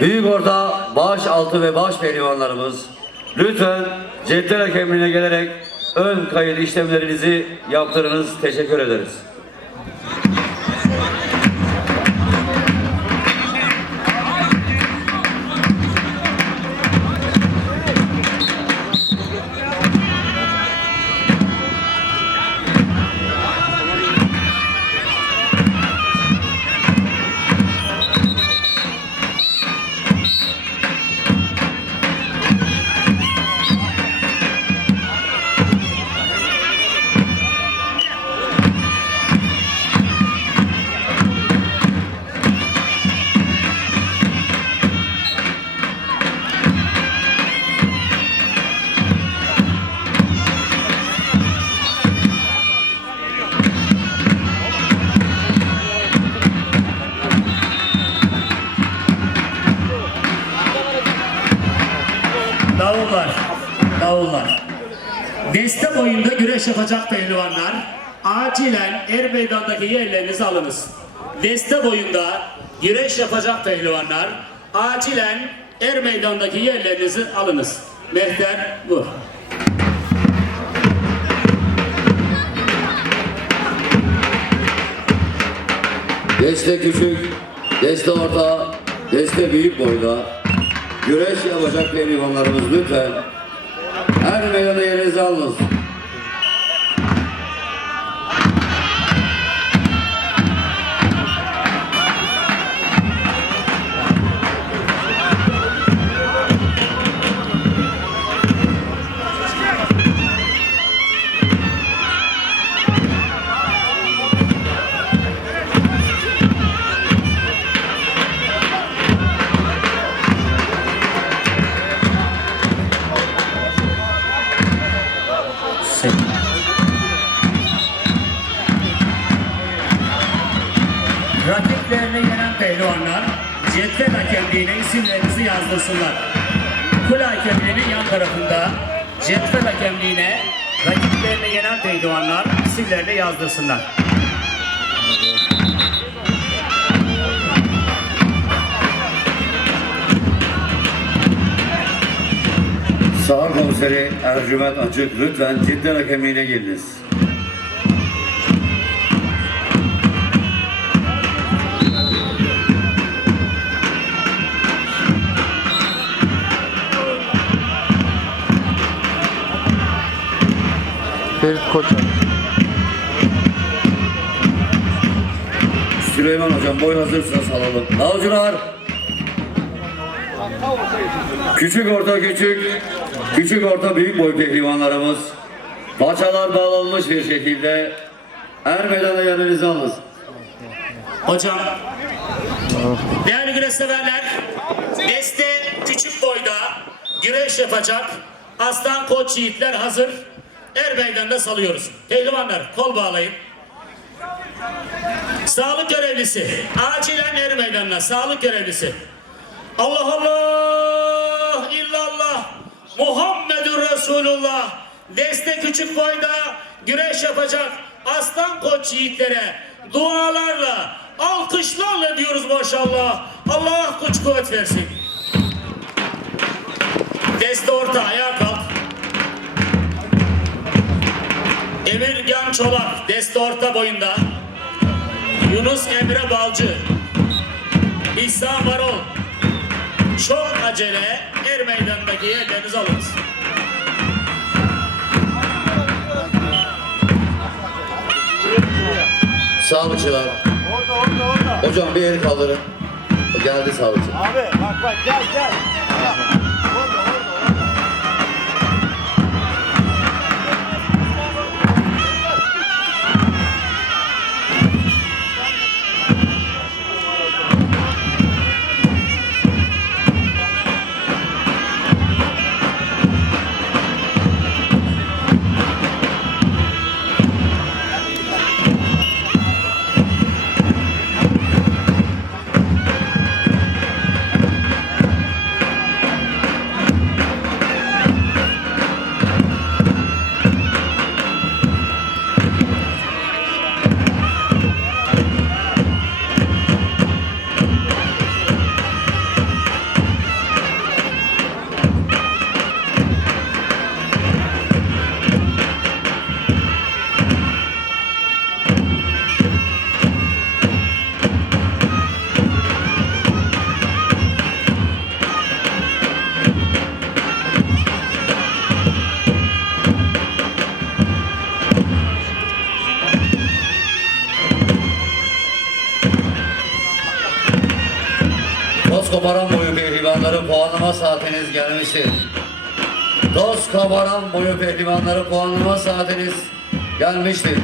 Büyük orta, baş altı ve baş pehlivanlarımız lütfen cepler hakemliğine gelerek ön kayıt işlemlerinizi yaptırınız. Teşekkür ederiz. Deste boyunda güreş yapacak pehlivanlar acilen er meydandaki yerlerinizi alınız. Deste boyunda güreş yapacak pehlivanlar acilen er meydandaki yerlerinizi alınız. Mehter bu. Deste küçük, deste orta, deste büyük boyda güreş yapacak pehlivanlarımız lütfen her meydana yalnız cetvel hakemliğine isimlerinizi yazdırsınlar. Kule hakemliğinin yan tarafında cetvel hakemliğine rakiplerini yenen pehlivanlar isimlerini yazdırsınlar. Sağır komiseri Ercüment Açık lütfen cidden hakemliğine geliniz. Ferit Koçak. Süleyman Hocam boy hazırsa salalım. Nalcılar. Küçük orta küçük, küçük orta büyük boy pehlivanlarımız paçalar bağlanmış bir şekilde er meydana yerinizi alınız. Hocam, değerli güreş severler, deste küçük boyda güreş yapacak aslan koç yiğitler hazır. Er meydanında salıyoruz. Pehlivanlar kol bağlayın. Sağlık görevlisi, acilen er meydanına sağlık görevlisi. Allah Allah, illallah, Muhammedur Resulullah. Deste küçük boyda güreş yapacak aslan koç yiğitlere dualarla, alkışlarla diyoruz maşallah. Allah güç kuvvet versin. Deste orta ayağa kalk. Emirgan Çolak deste orta boyunda. Yunus Emre Balcı. İhsan Varol. Çok acele er meydanındaki yerlerinizi alınız. Sağlıkçılar. Hocam bir el kaldırın. Geldi sağlıkçı. Abi bak bak gel gel. Orada Toz koparan boyu pehlivanları puanlama saatiniz gelmiştir. Toz koparan boyu pehlivanları puanlama saatiniz gelmiştir.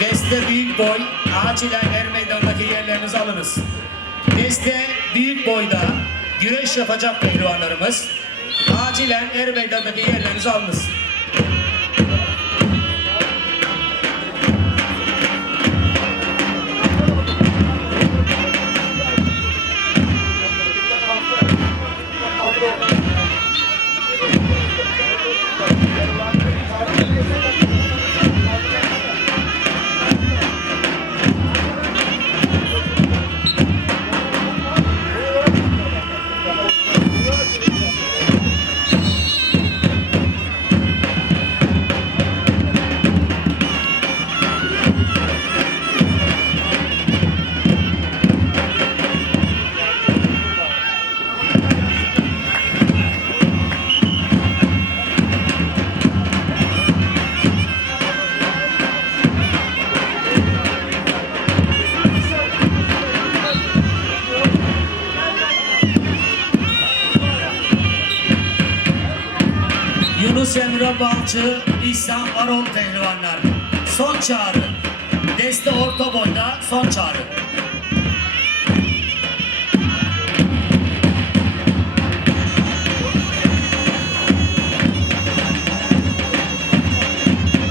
Deste büyük boy, acilen er meydanındaki yerlerinizi alınız. Deste büyük boyda güreş yapacak pehlivanlarımız, acilen er meydanındaki yerlerinizi alınız. Yunus Emre Balcı, İhsan Arol pehlivanlar. Son çağrı. Deste orta boyda son çağrı.